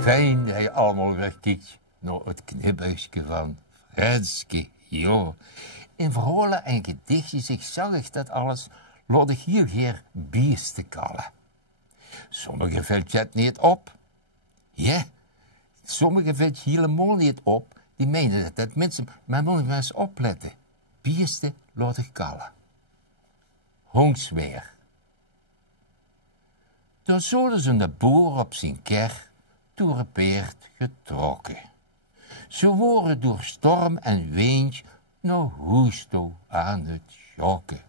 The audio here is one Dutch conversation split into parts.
Fijn dat je allemaal weer kijkt naar het kniphuisje van Frenske. Jo. In verhalen en gedichtjes ik zag ik dat alles, laat ik hier geen beesten kallen. Sommigen valt je het niet op. Ja, sommigen valt je helemaal niet op. Die meenen dat mensen, maar moet maar eens opletten. Beesten laat ik kallen. Hongsweer. Daar zullen ze de boer op zijn ker door een peert getrokken. Ze worden door storm en wind naar huis toe aan het jokken.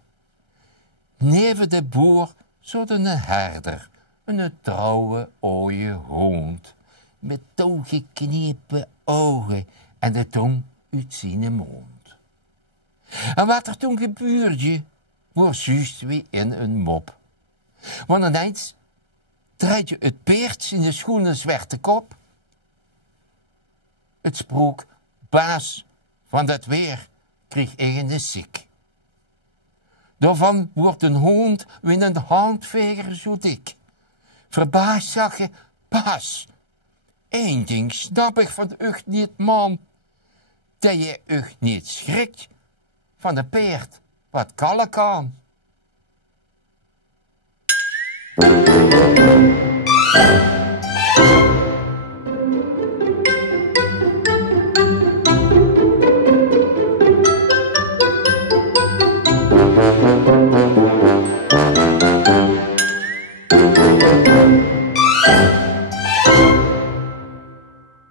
Neven de boer zat een herder, een trouwe ooie hond, met toegeknepen ogen en de tong uit zijn mond. En wat er toen gebeurde, was juist weer in een mop. Want ineens draait je het peert in de schoenen zwarte kop. Het sprook, baas van dat weer, kreeg eigen ziek. Daarvan wordt een hond in een handveger zo dik. Verbaasd zag je, baas, één ding snap ik van ucht niet, man. Dat je ucht niet schrikt van de peert wat kallen kan.